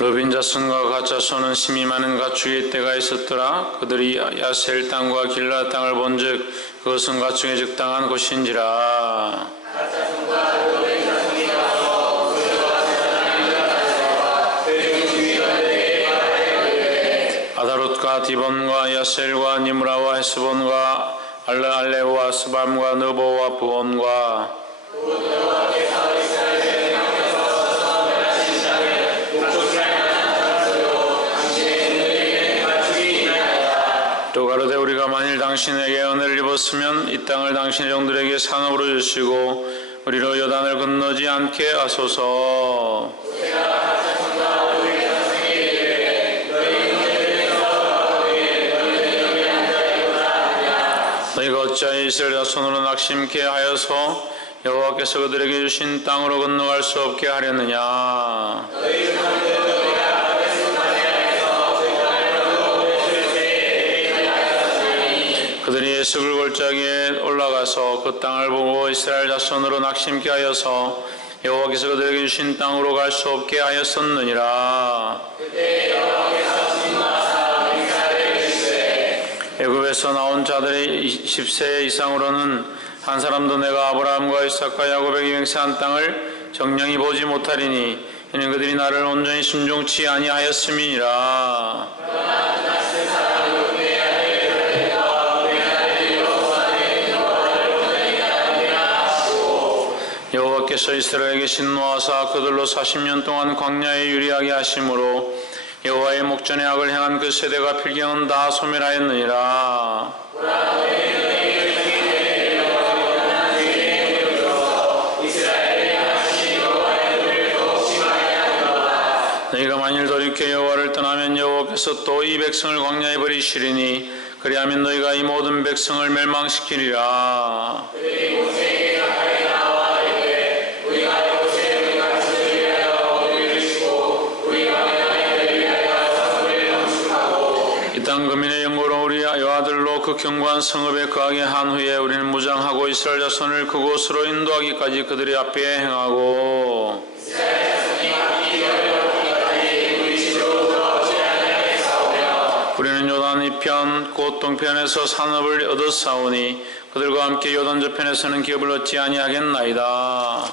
루빈 자손과 갓 자손은 심히 많은 가축의 때가 있었더라. 그들이 야셀 땅과 길라 땅을 본즉 그것은 가축에 적당한 곳인지라. 갓 자손과 루벤 자손이 나와서 그들과 사단을 가져서 그중 주위원들에게 말하되 아다롯과 디본과 야셀과 니므라와 헤스본과 알레와 스밤과 느보와 부온과 그들과 계사 이스라엘의 명령에서 싸움을 하신 자는 목적지할 만한 장소요 당신의 눈에게는 가축이 있나이다. 또 가로되 우리가 만일 당신에게 은혜를 입었으면 이 땅을 당신의 종들에게 산업으로 주시고 우리로 요단을 건너지 않게 하소서. 너희가 어찌하여 이스라엘 자손으로 낙심케 하여서 여호와께서 그들에게 주신 땅으로 건너갈 수 없게 하렸느냐. 그들이 에스글 골짜기에 올라가서 그 땅을 보고 이스라엘 자손으로 낙심케 하여서 여호와께서 그들에게 주신 땅으로 갈 수 없게 하였었느니라. 애굽에서 나온 자들의 10세 이상으로는 한 사람도 내가 아브라함과 이삭과 야곱에게 맹세한 땅을 정령히 보지 못하리니 이는 그들이 나를 온전히 순종치 아니하였음이니라. 여호와께서 이스라엘에게 신노하사 그들로 40년 동안 광야에 유리하게 하심으로 여호와의 목전에 악을 행한 그 세대가 필경은 다 소멸하였느니라. 너희가 만일 돌이켜 여호와를 떠나면 여호와께서 또 이 백성을 광야에 버리시리니 그리하면 너희가 이 모든 백성을 멸망시키리라. 땅 거민의 영광으로 우리 여아들로 그 견고한 성읍에 거하게 한 후에 우리는 무장하고 이스라엘 자손을 그곳으로 인도하기까지 그들의 앞에 행하고 우리는 요단 이편 곧 동편에서 산업을 얻었사오니 그들과 함께 요단 저편에서는 기업을 얻지 아니하겠나이다.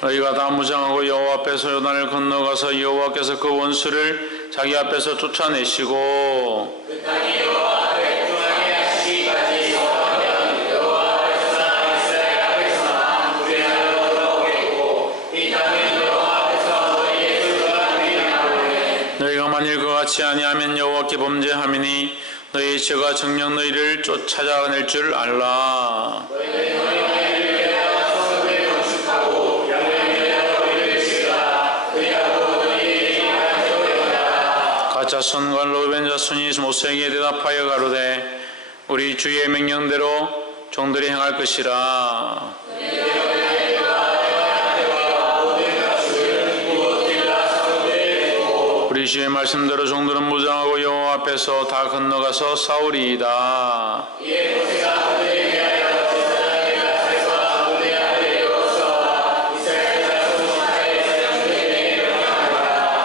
너희가 다 무장하고 여호와 앞에서 요단을 건너가서 여호와께서 그 원수를 자기 앞에서 쫓아내시고 그 땅이 여호와 앞에 중하게 하시기까지 성하면 여호와 앞에서나 이스라엘 앞에서나 우리 안으로 들어오겠고 이 땅은 여호와 앞에서 너희의 소유가 되리라. 너희가 만일 그같이 아니하면 여호와께 범죄함이니 너희 죄가 정녕 너희를 쫓아낼 줄 알라. 자손과 루벤 자손이 모세에게 대답하여 가로되 우리 주의 명령대로 종들이 행할 것이라. 우리 주의 말씀대로 종들은 무장하고 여호와 앞에서 다 건너가서 싸우리이다.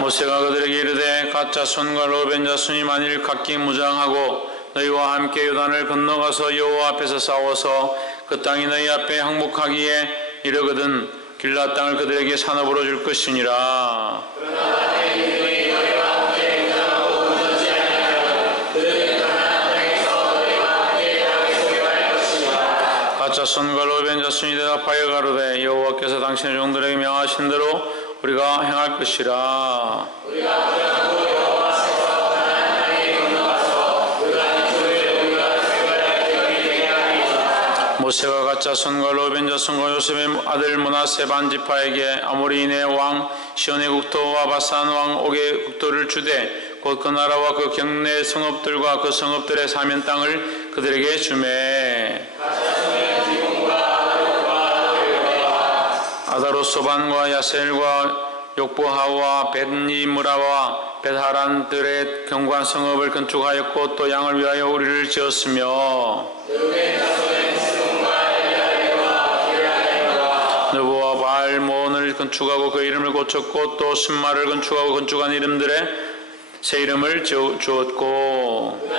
모세가 그들에게 이르되 갓 자손과 루벤 자손이 만일 각기 무장하고 너희와 함께 요단을 건너가서 여호와 앞에서 싸워서 그 땅이 너희 앞에 항복하기에 이르거든 길라 땅을 그들에게 산업으로 줄 것이니라. 갓 자손과 루벤 자손이 대답하여 가로되 여호와께서 당신의 종들에게 명하신 대로 우리가 행할 것이라. 모세가 갓 자손과 루벤 자손과 요셉의 아들 므낫세 반 지파에게 아모리인의 왕 시온의 국토와 바산 왕 옥의 국토를 주되 곧 그 나라와 그 경내 성읍들과 그 성읍들의 사면 땅을 그들에게 주매 아다롯 소반과 야셀과 욕보하와 벳니므라와 벳하란들의 견고한 성읍을 건축하였고 또 양을 위하여 우리를 지었으며 건축하고 그 이름을 고쳤고 또 순말을 건축하고 건축한 이름들의 새 이름을 주었고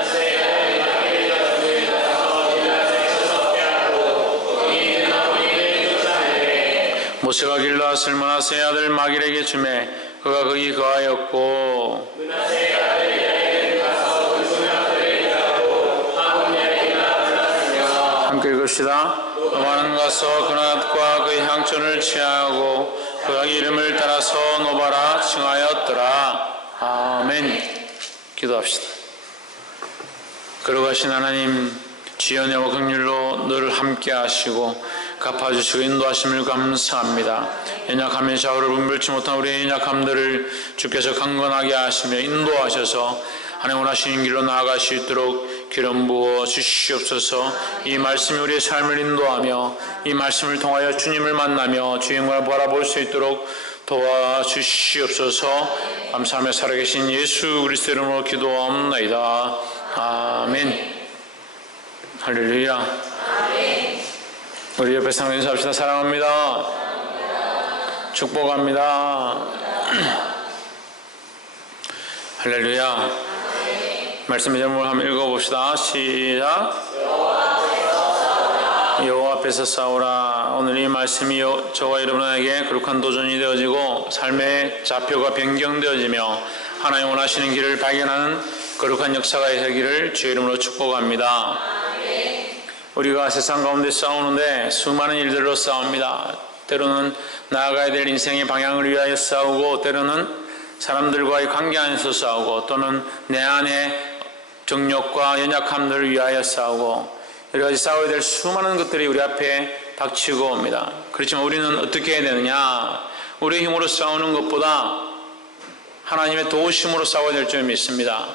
모세가 길르앗을 므낫세의 아들 마길에게 주매 그가 거기 거하였고 함께 읽읍시다. 노바는 가서 그낫과 그의 향촌을 취하고 그 이름을 따라서 노바라 칭하였더라. 아멘. 기도합시다. 거룩하신 하나님, 지연의 긍휼로 늘 함께 하시고 갚아주시고 인도하심을 감사합니다. 연약함의 좌우를 분별치 못한 우리의 연약함들을 주께서 강건하게 하시며 인도하셔서 하나님 원하시는 길로 나아갈 수 있도록 기름 부어 주시옵소서. 이 말씀이 우리의 삶을 인도하며 이 말씀을 통하여 주님을 만나며 주님을 바라볼 수 있도록 도와주시옵소서. 감사하며 살아계신 예수 그리스도 이름으로 기도하옵나이다. 아멘. 할렐루야. 우리 옆에 상호 인사합시다. 사랑합니다. 축복합니다. 할렐루야. 말씀 제목을 한번 읽어봅시다. 시작. 여호와 앞에서 싸우라. 오늘 이 말씀이 저와 여러분에게 거룩한 도전이 되어지고 삶의 좌표가 변경되어지며 하나님 원하시는 길을 발견하는 거룩한 역사가 되기를 주의 이름으로 축복합니다. 우리가 세상 가운데 싸우는데 수많은 일들로 싸웁니다. 때로는 나아가야 될 인생의 방향을 위하여 싸우고, 때로는 사람들과의 관계 안에서 싸우고, 또는 내 안의 정욕과 연약함들을 위하여 싸우고, 여러 가지 싸워야 될 수많은 것들이 우리 앞에 닥치고 옵니다. 그렇지만 우리는 어떻게 해야 되느냐? 우리의 힘으로 싸우는 것보다 하나님의 도우심으로 싸워야 될 줄 믿습니다.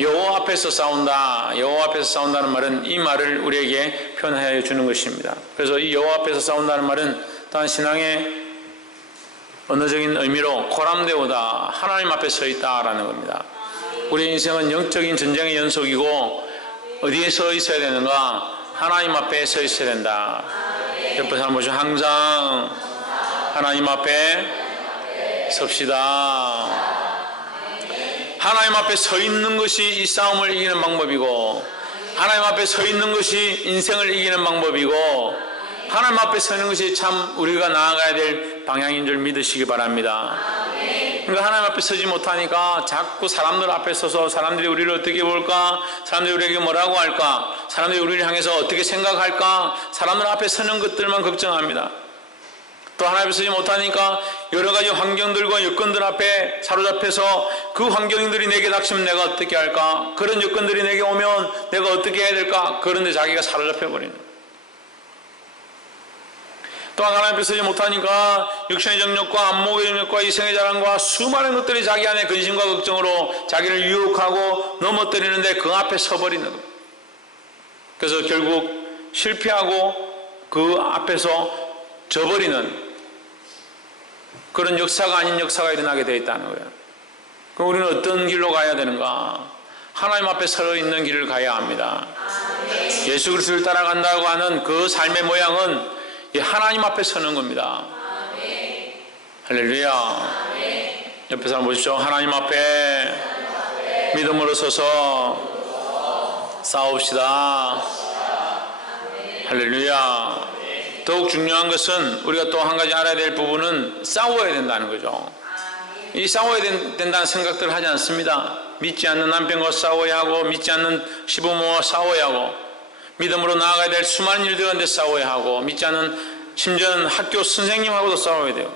여호와 앞에서 싸운다. 여호와 앞에서 싸운다는 말은 이 말을 우리에게 표현하여 주는 것입니다. 그래서 이 여호와 앞에서 싸운다는 말은 또한 신앙의 언어적인 의미로 코람데오다. 하나님 앞에 서 있다라는 겁니다. 우리의 인생은 영적인 전쟁의 연속이고 어디에 서 있어야 되는가? 하나님 앞에 서 있어야 된다. 옆에 사람 보시면 항상 하나님 앞에 섭시다. 하나님 앞에 서 있는 것이 이 싸움을 이기는 방법이고, 하나님 앞에 서 있는 것이 인생을 이기는 방법이고, 하나님 앞에 서는 것이 참 우리가 나아가야 될 방향인 줄 믿으시기 바랍니다. 그러니까 하나님 앞에 서지 못하니까 자꾸 사람들 앞에 서서 사람들이 우리를 어떻게 볼까? 사람들이 우리에게 뭐라고 할까? 사람들이 우리를 향해서 어떻게 생각할까? 사람들 앞에 서는 것들만 걱정합니다. 또 하나님 앞에 서지 못하니까 여러 가지 환경들과 여건들 앞에 사로잡혀서 그 환경들이 내게 닥치면 내가 어떻게 할까? 그런 여건들이 내게 오면 내가 어떻게 해야 될까? 그런데 자기가 사로잡혀 버리는 거예요. 또한 하나님 앞에 서지 못하니까 육신의 정욕과 안목의 정욕과 이성의 자랑과 수많은 것들이 자기 안에 근심과 걱정으로 자기를 유혹하고 넘어뜨리는데 그 앞에 서버리는 거예요. 그래서 결국 실패하고 그 앞에서 져버리는 그런 역사가 아닌 역사가 일어나게 되어 있다는 거예요. 그럼 우리는 어떤 길로 가야 되는가? 하나님 앞에 서 있는 길을 가야 합니다. 예수 그리스도를 따라간다고 하는 그 삶의 모양은 하나님 앞에 서는 겁니다. 할렐루야. 옆에 사람 보십시오. 하나님 앞에 믿음으로 서서 싸웁시다. 할렐루야. 더욱 중요한 것은 우리가 또 한 가지 알아야 될 부분은 싸워야 된다는 거죠. 이 싸워야 된다는 생각들을 하지 않습니다. 믿지 않는 남편과 싸워야 하고, 믿지 않는 시부모와 싸워야 하고, 믿음으로 나아가야 될 수많은 일들 가운데 싸워야 하고, 믿지 않는 심지어는 학교 선생님하고도 싸워야 돼요.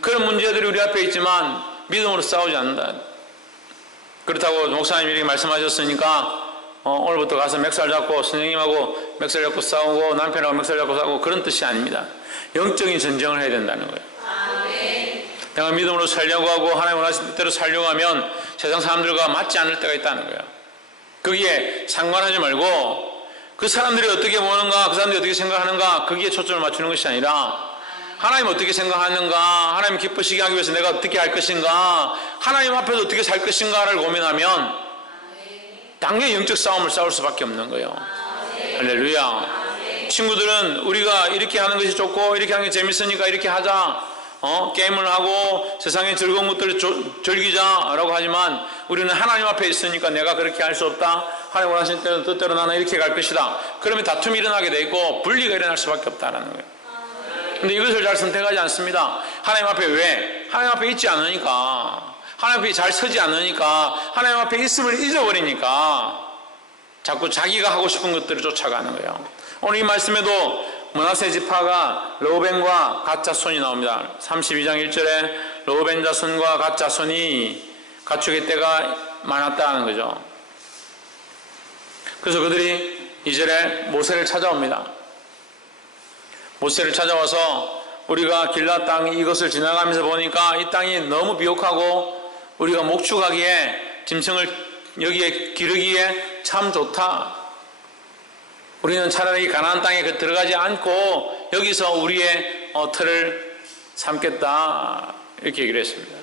그런 문제들이 우리 앞에 있지만 믿음으로 싸우지 않는다. 그렇다고 목사님이 이렇게 말씀하셨으니까 오늘부터 가서 멱살 잡고 선생님하고 멱살 잡고 싸우고 남편하고 멱살 잡고 싸우고 그런 뜻이 아닙니다. 영적인 전쟁을 해야 된다는 거예요. 내가 믿음으로 살려고 하고 하나님 원하시는 뜻대로 살려고 하면 세상 사람들과 맞지 않을 때가 있다는 거예요. 거기에 상관하지 말고 그 사람들이 어떻게 보는가, 그 사람들이 어떻게 생각하는가, 거기에 초점을 맞추는 것이 아니라 하나님 어떻게 생각하는가, 하나님 기쁘시게 하기 위해서 내가 어떻게 할 것인가, 하나님 앞에서 어떻게 살 것인가를 고민하면 당연히 영적 싸움을 싸울 수밖에 없는 거예요. 할렐루야. 친구들은 우리가 이렇게 하는 것이 좋고 이렇게 하는 게 재밌으니까 이렇게 하자, 게임을 하고 세상의 즐거운 것들을 즐기자라고 하지만 우리는 하나님 앞에 있으니까 내가 그렇게 할 수 없다. 하나님 원하시는 뜻대로 나는 이렇게 갈 것이다. 그러면 다툼이 일어나게 돼 있고 분리가 일어날 수밖에 없다라는 거예요. 근데 이것을 잘 선택하지 않습니다. 하나님 앞에 왜? 하나님 앞에 있지 않으니까, 하나님 앞에 잘 서지 않으니까, 하나님 앞에 있음을 잊어버리니까 자꾸 자기가 하고 싶은 것들을 쫓아가는 거예요. 오늘 이 말씀에도 므낫세 지파가 르우벤과 갓 자손이 나옵니다. 32장 1절에 르우벤 자손과 갓 자손이 가축의 때가 많았다는 거죠. 그래서 그들이 2절에 모세를 찾아옵니다. 모세를 찾아와서 우리가 길라 땅 이것을 지나가면서 보니까 이 땅이 너무 비옥하고 우리가 목축하기에 짐승을 여기에 기르기에 참 좋다. 우리는 차라리 가나안 땅에 들어가지 않고 여기서 우리의 터를 삼겠다. 이렇게 얘기를 했습니다.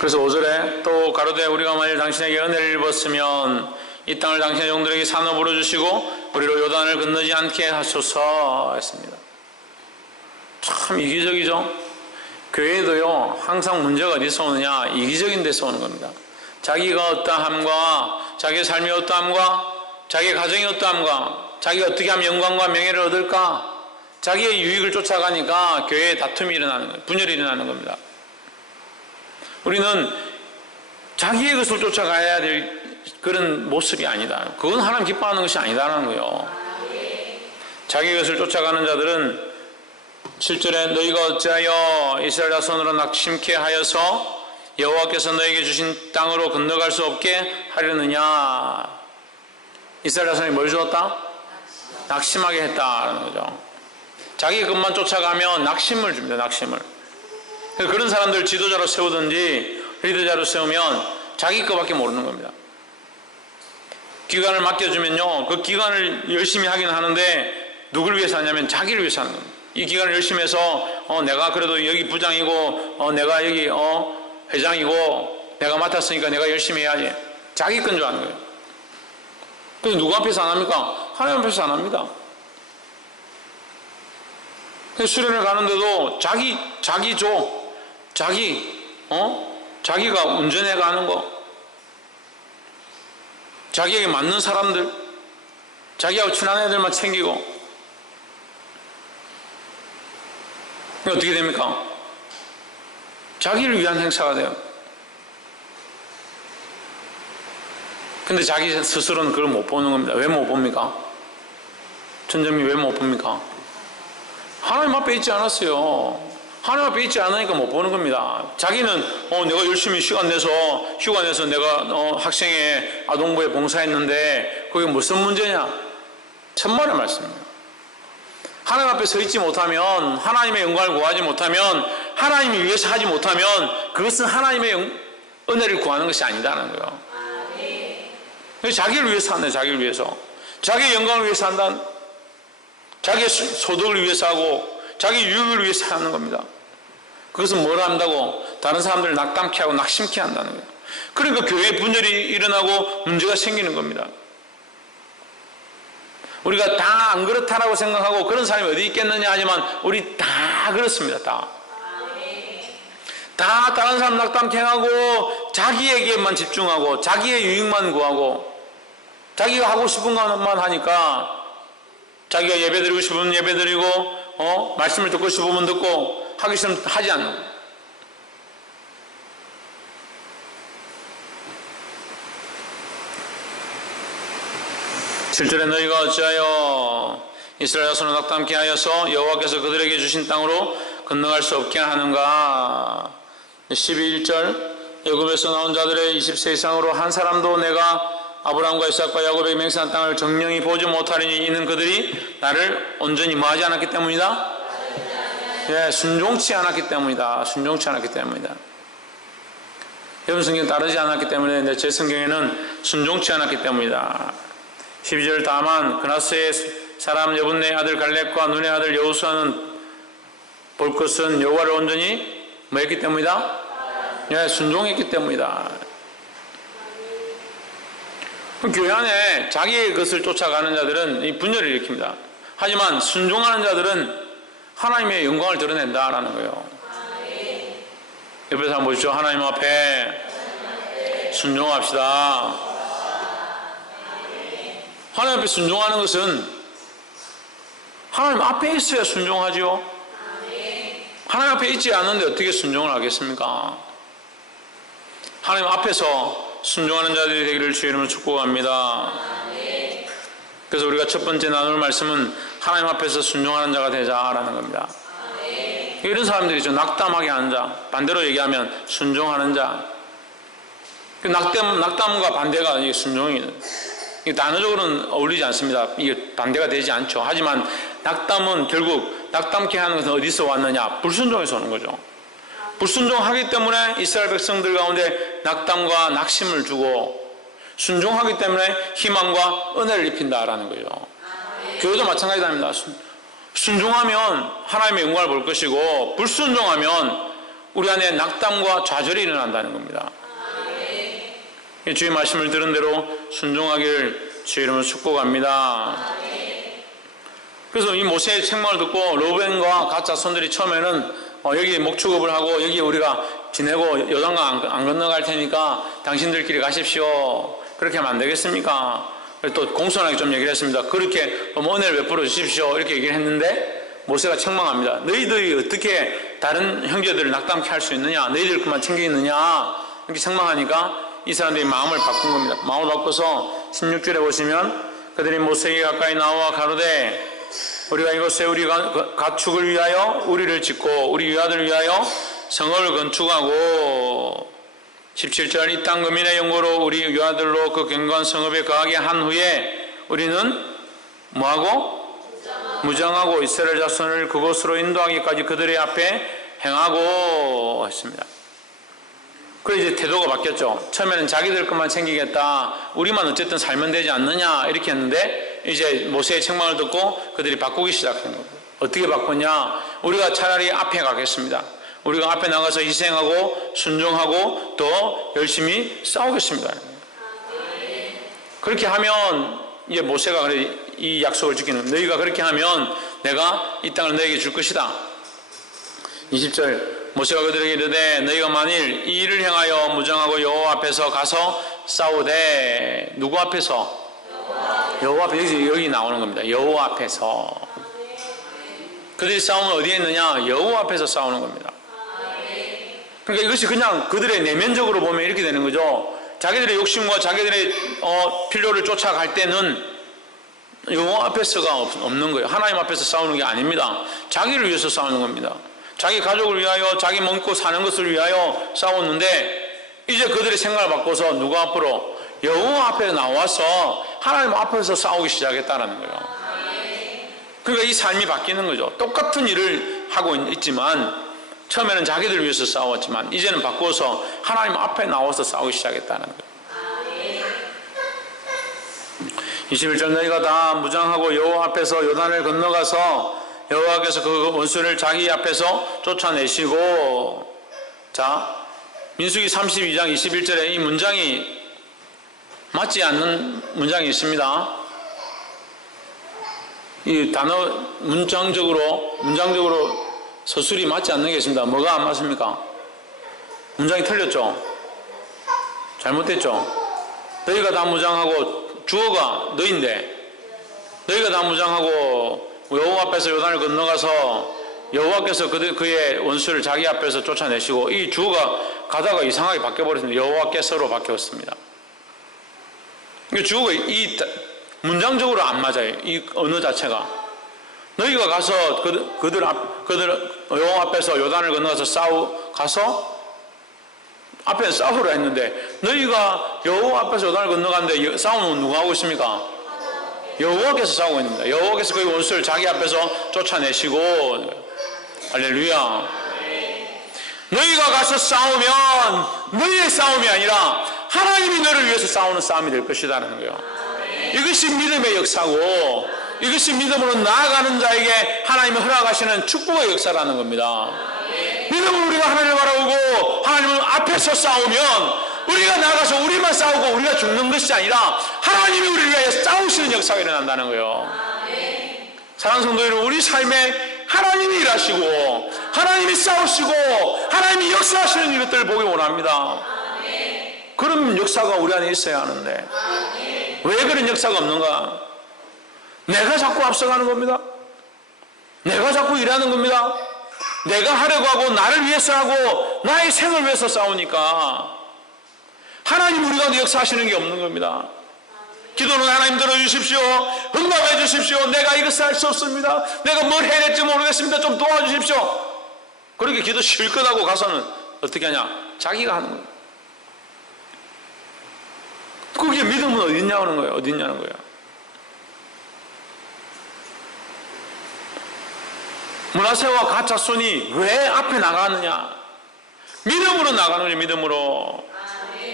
그래서 5절에 또 가로되 우리가 만일 당신에게 은혜를 입었으면 이 땅을 당신의 종들에게 산업으로 주시고 우리로 요단을 건너지 않게 하소서 했습니다. 참 이기적이죠. 교회도요 항상 문제가 어디서 오느냐, 이기적인 데서 오는 겁니다. 자기가 어떠함과 자기의 삶이 어떠함과 자기의 가정이 어떠함과 자기가 어떻게 하면 영광과 명예를 얻을까, 자기의 유익을 쫓아가니까 교회에 다툼이 일어나는 거예요. 분열이 일어나는 겁니다. 우리는 자기의 것을 쫓아가야 될 그런 모습이 아니다. 그건 하나님 기뻐하는 것이 아니다라는 거예요. 자기의 것을 쫓아가는 자들은 7절에 너희가 어찌하여 이스라엘 자손으로 낙심케 하여서 여호와께서 너에게 주신 땅으로 건너갈 수 없게 하려느냐. 이스라엘 자손이 뭘 주었다? 낙심하게 했다라는 거죠. 자기 것만 쫓아가면 낙심을 줍니다. 낙심을. 그런 사람들 지도자로 세우든지 리더자로 세우면 자기 것밖에 모르는 겁니다. 기관을 맡겨주면요, 그 기관을 열심히 하긴 하는데 누구를 위해서 하냐면 자기를 위해서 하는 겁니다. 이 기관을 열심히 해서 내가 그래도 여기 부장이고 내가 여기 회장이고 내가 맡았으니까 내가 열심히 해야지. 자기 건 줄 아는 거예요. 그래서 누구 앞에서 안 합니까? 하나님 앞에서 안 합니다. 수련을 가는데도 자기 줘. 자기가 운전해 가는 거. 자기에게 맞는 사람들, 자기하고 친한 애들만 챙기고. 어떻게 됩니까? 자기를 위한 행사가 돼요. 근데 자기 스스로는 그걸 못 보는 겁니다. 왜 못 봅니까? 천정미 왜 못 봅니까? 하나님 앞에 있지 않았어요. 하나님 앞에 있지 않으니까 못 보는 겁니다. 자기는 내가 열심히 휴가 내서 내가 학생회 아동부에 봉사했는데 그게 무슨 문제냐? 천만의 말씀입니다. 하나님 앞에 서 있지 못하면, 하나님의 영광을 구하지 못하면, 하나님을 위해서 하지 못하면 그것은 하나님의 은혜를 구하는 것이 아니다는 거예요. 자기를 위해서 한다. 자기를 위해서. 자기의 영광을 위해서 한다. 자기의 소득을 위해서 하고 자기 유익을 위해서 하는 겁니다. 그것은 뭘 한다고? 다른 사람들을 낙담케 하고 낙심케 한다는 거예요. 그러니까 교회에 분열이 일어나고 문제가 생기는 겁니다. 우리가 다 안 그렇다라고 생각하고 그런 사람이 어디 있겠느냐 하지만 우리 다 그렇습니다. 다 다른 사람 낙담케 하고 자기에게만 집중하고 자기의 유익만 구하고 자기가 하고 싶은 것만 하니까 자기가 예배드리고 싶으면 예배드리고 말씀을 듣고 싶으면 듣고 하기 싫으면 하지 않는 거예요. 실제로 너희가 어찌하여 이스라엘 자손을 낙담케 하여서 여호와께서 그들에게 주신 땅으로 건너갈 수 없게 하는가. 12절 애굽에서 나온 자들의 20세 이상으로 한 사람도 내가 아브라함과 이삭과 야곱에게 맹세한 땅을 정령히 보지 못하리니 이는 그들이 나를 온전히 뭐하지 않았기 때문이다. 순종치 않았기 때문이다. 순종치 않았기 때문이다. 여러분 성경 따르지 않았기 때문에 제 성경에는 순종치 않았기 때문이다. 12절 다만 그나스의 사람 여분네 아들 갈렙과 눈의 아들 여호수아는 볼 것은 여호와를 온전히 뭐했기 때문이다? 순종했기 때문이다. 교회 안에 자기의 것을 쫓아가는 자들은 이 분열을 일으킵니다. 하지만 순종하는 자들은 하나님의 영광을 드러낸다라는 거예요. 옆에서 한번 보십시오. 하나님 앞에 순종합시다. 하나님 앞에 순종하는 것은 하나님 앞에 있어야 순종하죠. 하나님 앞에 있지 않는데 어떻게 순종을 하겠습니까? 하나님 앞에서 순종하는 자들이 되기를 주의 이름으로 축복합니다. 그래서 우리가 첫 번째 나눌 말씀은 하나님 앞에서 순종하는 자가 되자라는 겁니다. 이런 사람들이 좀 낙담하게 하는 자, 반대로 얘기하면 순종하는 자. 낙담과 반대가 순종이에요. 단어적으로는 어울리지 않습니다. 이게 반대가 되지 않죠. 하지만 낙담은 결국 낙담케 하는 것은 어디서 왔느냐? 불순종에서 오는 거죠. 불순종하기 때문에 이스라엘 백성들 가운데 낙담과 낙심을 주고, 순종하기 때문에 희망과 은혜를 입힌다라는 거죠. 교회도 마찬가지입니다. 순종하면 하나님의 영광을 볼 것이고, 불순종하면 우리 안에 낙담과 좌절이 일어난다는 겁니다. 주의 말씀을 들은 대로 순종하기를 주의 이름으로 축복합니다. 그래서 이 모세의 책망을 듣고 로벤과 갓 자손들이 처음에는 여기 목축업을 하고 여기 우리가 지내고 요단강 안 건너갈 테니까 당신들끼리 가십시오. 그렇게 하면 안 되겠습니까? 또 공손하게 좀 얘기를 했습니다. 그렇게 은혜를 베풀어 주십시오. 이렇게 얘기를 했는데 모세가 책망합니다. 너희들이 어떻게 다른 형제들을 낙담케 할 수 있느냐? 너희들 그만 챙기느냐? 이렇게 책망하니까 이 사람들이 마음을 바꾼 겁니다. 마음을 바꿔서 16절에 보시면 그들이 모세에게 가까이 나와 가로되 우리가 이곳에 우리 가축을 위하여 우리를 짓고 우리 유아들을 위하여 성을 건축하고 17절 이 땅 거민의 영고로 우리 유아들로 그 견고한 성읍에 거하게 한 후에 우리는 뭐하고? 무장하고 이스라엘 자손을 그곳으로 인도하기까지 그들의 앞에 행하고 했습니다. 그래서 이제 태도가 바뀌었죠. 처음에는 자기들 것만 챙기겠다. 우리만 어쨌든 살면 되지 않느냐 이렇게 했는데 이제 모세의 책망을 듣고 그들이 바꾸기 시작한 겁니다. 어떻게 바꿨냐? 우리가 차라리 앞에 가겠습니다. 우리가 앞에 나가서 희생하고 순종하고 또 열심히 싸우겠습니다. 그렇게 하면 이제 모세가 이 약속을 지키는 거예요. 너희가 그렇게 하면 내가 이 땅을 너에게 줄 것이다. 20절 모세가 그들에게 이르되 너희가 만일 이 일을 행하여 무장하고 여호와 앞에서 가서 싸우되 누구 앞에서? 여호와 앞에 여기 나오는 겁니다. 여호와 앞에서 그들이 싸움은 어디에 있느냐? 여호와 앞에서 싸우는 겁니다. 그러니까 이것이 그냥 그들의 내면적으로 보면 이렇게 되는 거죠. 자기들의 욕심과 자기들의 필요를 쫓아갈 때는 여호와 앞에서가 없는 거예요. 하나님 앞에서 싸우는 게 아닙니다. 자기를 위해서 싸우는 겁니다. 자기 가족을 위하여 자기 먹고 사는 것을 위하여 싸웠는데 이제 그들의 생각을 바꿔서 누구 앞으로? 여호와 앞에 나와서 하나님 앞에서 싸우기 시작했다는 거예요. 그러니까 이 삶이 바뀌는 거죠. 똑같은 일을 하고 있지만 처음에는 자기들 위해서 싸웠지만 이제는 바꿔서 하나님 앞에 나와서 싸우기 시작했다는 거예요. 21절 너희가 다 무장하고 여호와 앞에서 요단을 건너가서 여호와께서 그 원수를 자기 앞에서 쫓아내시고, 자 민수기 32장 21절에 이 문장이 맞지 않는 문장이 있습니다. 이 단어 문장적으로 서술이 맞지 않는 게 있습니다. 뭐가 안 맞습니까? 문장이 틀렸죠? 잘못됐죠? 너희가 다 무장하고 주어가 너희인데 너희가 다 무장하고 여호와 앞에서 요단을 건너가서 여호와께서 그의 원수를 자기 앞에서 쫓아내시고 이 주어가 가다가 이상하게 바뀌어버렸습니다. 여호와께서로 바뀌었습니다. 주어가 이 문장적으로 안 맞아요. 이 언어 자체가. 너희가 가서 그들 여호와 앞에서 요단을 건너가서 가서 앞에 싸우라 했는데 너희가 여호와 앞에서 요단을 건너갔는데 싸움은 누가 하고 있습니까? 여호와께서 싸우고 있습니다. 여호와께서 그 원수를 자기 앞에서 쫓아내시고, 할렐루야. 너희가 가서 싸우면 너희의 싸움이 아니라 하나님이 너를 위해서 싸우는 싸움이 될 것이라는 거예요. 이것이 믿음의 역사고 이것이 믿음으로 나아가는 자에게 하나님이 허락하시는 축복의 역사라는 겁니다. 믿음으로 우리가 하나님을 바라보고 하나님을 앞에서 싸우면 우리가 나가서 우리만 싸우고 우리가 죽는 것이 아니라 하나님이 우리를 위하여 싸우시는 역사가 일어난다는 거예요. 사랑하는 성도 여러분, 우리 삶에 하나님이 일하시고 하나님이 싸우시고 하나님이 역사하시는 이것들을 보기 원합니다. 그런 역사가 우리 안에 있어야 하는데 왜 그런 역사가 없는가? 내가 자꾸 앞서가는 겁니다. 내가 자꾸 일하는 겁니다. 내가 하려고 하고 나를 위해서 하고 나의 생을 위해서 싸우니까 하나님 우리 가운데 역사하시는 게 없는 겁니다. 기도는 하나님 들어주십시오. 응답해 주십시오. 내가 이것을 할 수 없습니다. 내가 뭘 해야 될지 모르겠습니다. 좀 도와주십시오. 그렇게 기도 실컷 하고 가서는 어떻게 하냐? 자기가 하는 거예요. 그게 믿음은 어디 있냐는 거예요. 어디 있냐는 거예요. 므낫세와 가짜손이 왜 앞에 나가느냐? 믿음으로 나가는 거예요. 믿음으로.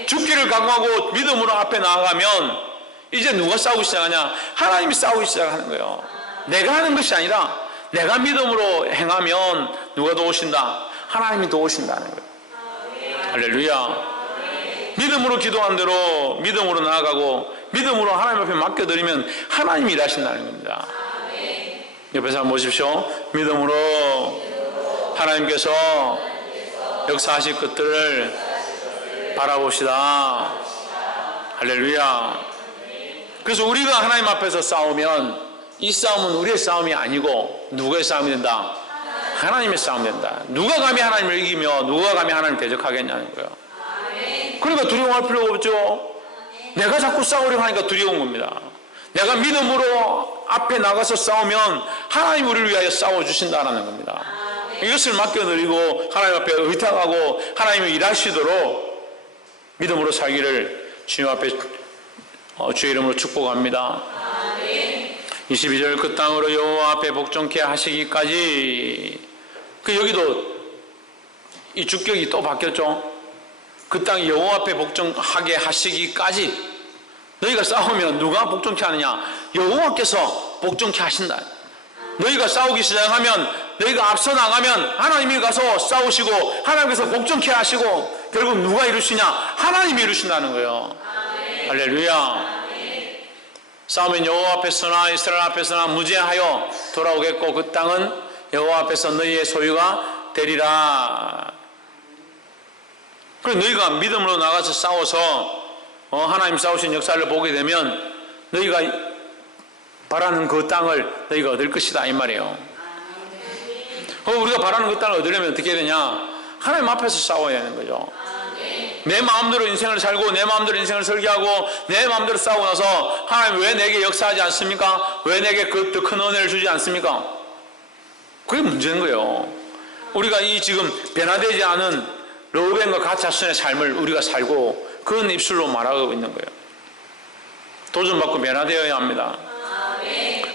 죽기를 각오하고 믿음으로 앞에 나아가면 이제 누가 싸우기 시작하냐? 하나님이 싸우기 시작하는 거예요. 내가 하는 것이 아니라 내가 믿음으로 행하면 누가 도우신다? 하나님이 도우신다는 거예요. 할렐루야. 믿음으로 기도한 대로 믿음으로 나아가고 믿음으로 하나님 앞에 맡겨드리면 하나님이 일하신다는 겁니다. 옆에서 한번 보십시오. 믿음으로 하나님께서 역사하실 것들을 바라봅시다. 할렐루야. 그래서 우리가 하나님 앞에서 싸우면 이 싸움은 우리의 싸움이 아니고 누구의 싸움이 된다? 하나님의 싸움이 된다. 누가 감히 하나님을 이기며 누가 감히 하나님을 대적하겠냐는 거예요. 그러니까 두려워할 필요가 없죠. 내가 자꾸 싸우려고 하니까 두려운 겁니다. 내가 믿음으로 앞에 나가서 싸우면 하나님 우리를 위하여 싸워주신다는 겁니다. 이것을 맡겨드리고 하나님 앞에 의탁하고 하나님이 일하시도록 믿음으로 살기를 주님 앞에 주의 이름으로 축복합니다. 22절 그 땅으로 여호와 앞에 복종케 하시기까지. 여기도 이 주격이 또 바뀌었죠. 그 땅이 여호와 앞에 복종하게 하시기까지. 너희가 싸우면 누가 복종케 하느냐? 여호와께서 복종케 하신다. 너희가 싸우기 시작하면 너희가 앞서 나가면 하나님이 가서 싸우시고 하나님께서 복종케 하시고 결국 누가 이루시냐? 하나님이 이루신다는 거예요. 할렐루야. 싸우면 여호와 앞에서나 이스라엘 앞에서나 무죄하여 돌아오겠고 그 땅은 여호와 앞에서 너희의 소유가 되리라. 그래서 너희가 믿음으로 나가서 싸워서 하나님 싸우신 역사를 보게 되면 너희가 바라는 그 땅을 너희가 얻을 것이다 이 말이에요. 우리가 바라는 그 땅을 얻으려면 어떻게 해야 되냐? 하나님 앞에서 싸워야 하는 거죠. 내 마음대로 인생을 살고 내 마음대로 인생을 설계하고 내 마음대로 싸우고 나서 하나님 왜 내게 역사하지 않습니까? 왜 내게 그 큰 은혜를 주지 않습니까? 그게 문제인 거예요. 우리가 이 지금 변화되지 않은 르우벤과 갓자손의 삶을 우리가 살고 그런 입술로 말하고 있는 거예요. 도전받고 변화되어야 합니다.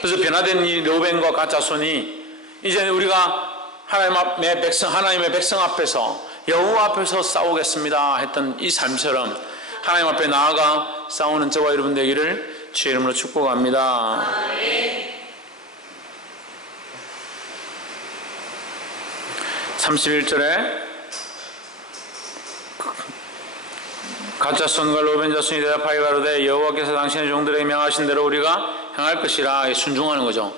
그래서 변화된 이 르우벤과 갓자손이 이제 우리가 하나님의 백성 앞에서 여호와 앞에서 싸우겠습니다 했던 이 삶처럼 하나님 앞에 나아가 싸우는 저와 여러분 되기를 주의 이름으로 축복합니다. 31절에 갓자손과 르우벤 자손이 대답하여 가로되 여호와께서 당신의 종들에게 명하신 대로 우리가 행할 것이라. 순종하는 거죠.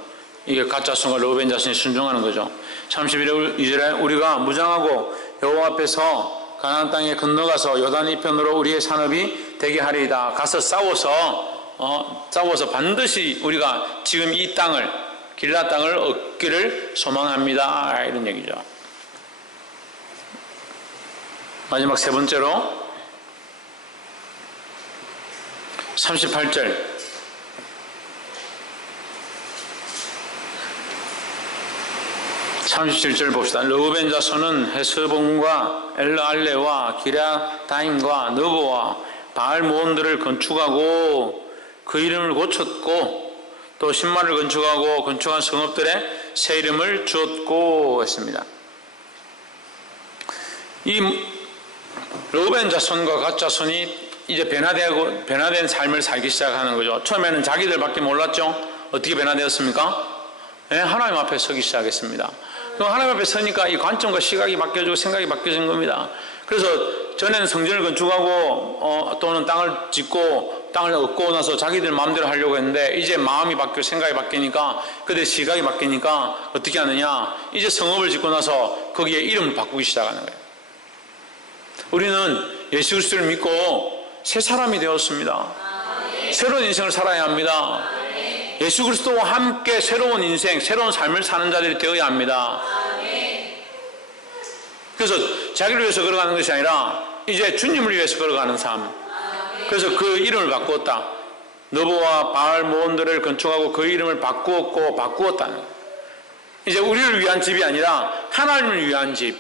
이게 갓자손과 르우벤 자손이 순종하는 거죠. 32절에 우리가 무장하고 여호와 앞에서 가나안 땅에 건너가서 요단 이편으로 우리의 산업이 되게 하리이다. 가서 싸워서 반드시 우리가 지금 이 땅을 길라 땅을 얻기를 소망합니다. 이런 얘기죠. 마지막 세 번째로 38절 봅시다. 르우벤 자손은 헤스본과 엘르알레와 기랴다임과 느보와 바알 모온들을 건축하고 그 이름을 고쳤고 또 신마를 건축하고 건축한 성읍들의 새 이름을 주었고 했습니다. 이 르우벤 자손과 갓 자손이 이제 변화된 삶을 살기 시작하는 거죠. 처음에는 자기들밖에 몰랐죠. 어떻게 변화되었습니까? 네, 하나님 앞에 서기 시작했습니다. 하나님 앞에 서니까 이 관점과 시각이 바뀌어지고 생각이 바뀌어진 겁니다. 그래서 전에는 성전을 건축하고 또는 땅을 짓고 땅을 얻고 나서 자기들 마음대로 하려고 했는데 이제 마음이 바뀌고 생각이 바뀌니까 그들 시각이 바뀌니까 어떻게 하느냐, 이제 성읍을 짓고 나서 거기에 이름을 바꾸기 시작하는 거예요. 우리는 예수 그리스도를 믿고 새 사람이 되었습니다. 새로운 인생을 살아야 합니다. 예수 그리스도와 함께 새로운 인생, 새로운 삶을 사는 자들이 되어야 합니다. 그래서 자기를 위해서 걸어가는 것이 아니라 이제 주님을 위해서 걸어가는 삶. 그래서 그 이름을 바꾸었다. 너보와 바알 모원들을 건축하고 그 이름을 바꾸었다는 거예요. 이제 우리를 위한 집이 아니라 하나님을 위한 집,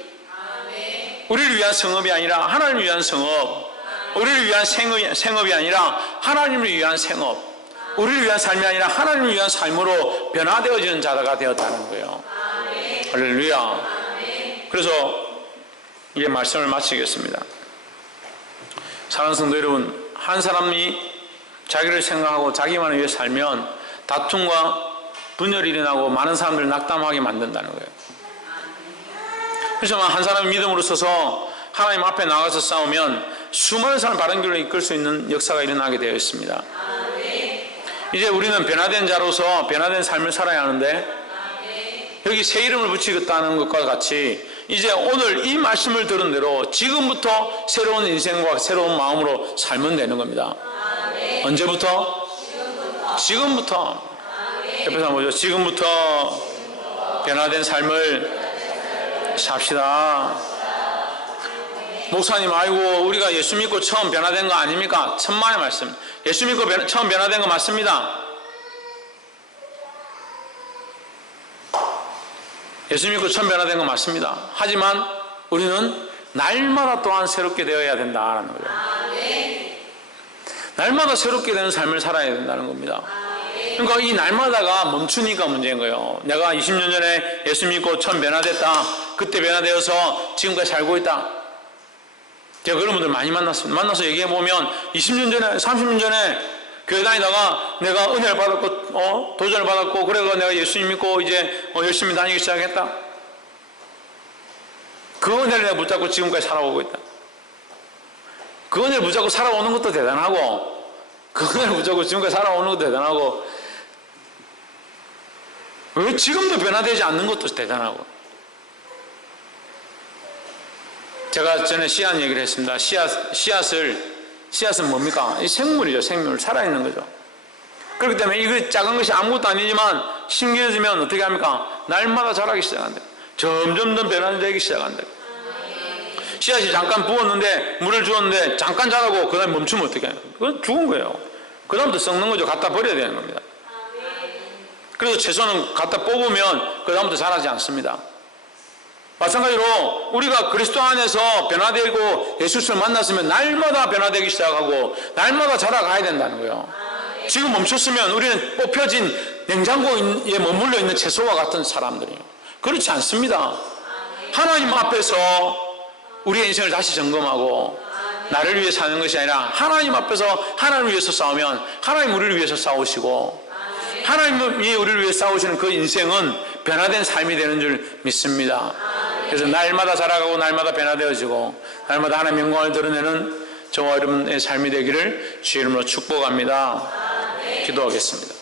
우리를 위한 성읍이 아니라 하나님을 위한 성읍, 우리를 위한 생업이 아니라 하나님을 위한 생업, 우리를 위한 삶이 아니라 하나님을 위한 삶으로 변화되어지는 자가 되었다는 거예요. 할렐루야. 그래서 이제 말씀을 마치겠습니다. 사랑하는 성도 여러분, 한 사람이 자기를 생각하고 자기만을 위해 살면 다툼과 분열이 일어나고 많은 사람들을 낙담하게 만든다는 거예요. 그래서 한 사람이 믿음으로 서서 하나님 앞에 나가서 싸우면 수많은 사람을 바른 길로 이끌 수 있는 역사가 일어나게 되어 있습니다. 이제 우리는 변화된 자로서 변화된 삶을 살아야 하는데 여기 새 이름을 붙이겠다는 것과 같이 이제 오늘 이 말씀을 들은 대로 지금부터 새로운 인생과 새로운 마음으로 살면 되는 겁니다. 언제부터? 지금부터. 옆에서 한번 보죠. 지금부터 변화된 삶을 삽시다. 목사님, 아이고 우리가 예수 믿고 처음 변화된 거 아닙니까? 천만의 말씀. 예수 믿고 처음 변화된 거 맞습니다. 예수 믿고 처음 변화된 거 맞습니다. 하지만 우리는 날마다 또한 새롭게 되어야 된다는 거죠. 날마다 새롭게 되는 삶을 살아야 된다는 겁니다. 그러니까 이 날마다가 멈추니까 문제인 거예요. 내가 20년 전에 예수 믿고 처음 변화됐다. 그때 변화되어서 지금까지 살고 있다. 제가 그런 분들 많이 만났습니다. 만나서 얘기해보면 20년 전에 30년 전에 교회 다니다가 내가 은혜를 받았고 도전을 받았고 그래서 내가 예수님 믿고 이제 열심히 다니기 시작했다. 그 은혜를 내가 붙잡고 지금까지 살아오고 있다. 그 은혜를 붙잡고 살아오는 것도 대단하고 그 은혜를 붙잡고 지금까지 살아오는 것도 대단하고 왜 지금도 변화되지 않는 것도 대단하고. 제가 전에 씨앗 얘기를 했습니다. 씨앗은 뭡니까? 이 생물이죠. 생물. 살아있는 거죠. 그렇기 때문에 이거 작은 것이 아무것도 아니지만 심겨지면 어떻게 합니까? 날마다 자라기 시작한다. 점점 더 변화되기 시작한다. 씨앗이 잠깐 부었는데 물을 주었는데 잠깐 자라고 그 다음에 멈추면 어떻게 해요? 그건 죽은 거예요. 그 다음부터 썩는 거죠. 갖다 버려야 되는 겁니다. 그래서 채소는 갖다 뽑으면 그 다음부터 자라지 않습니다. 마찬가지로 우리가 그리스도 안에서 변화되고 예수를 만났으면 날마다 변화되기 시작하고 날마다 자라가야 된다는 거예요. 지금 멈췄으면 우리는 뽑혀진 냉장고에 머물러 있는 채소와 같은 사람들이에요. 그렇지 않습니다. 하나님 앞에서 우리의 인생을 다시 점검하고 나를 위해 사는 것이 아니라 하나님 앞에서 하나님을 위해서 싸우면 하나님 우리를 위해서 싸우시고 하나님이 우리를 위해 싸우시는 그 인생은 변화된 삶이 되는 줄 믿습니다. 그래서 날마다 자라가고 날마다 변화되어지고 날마다 하나님의 영광을 드러내는 저와 여러분의 삶이 되기를 주의 이름으로 축복합니다. 기도하겠습니다.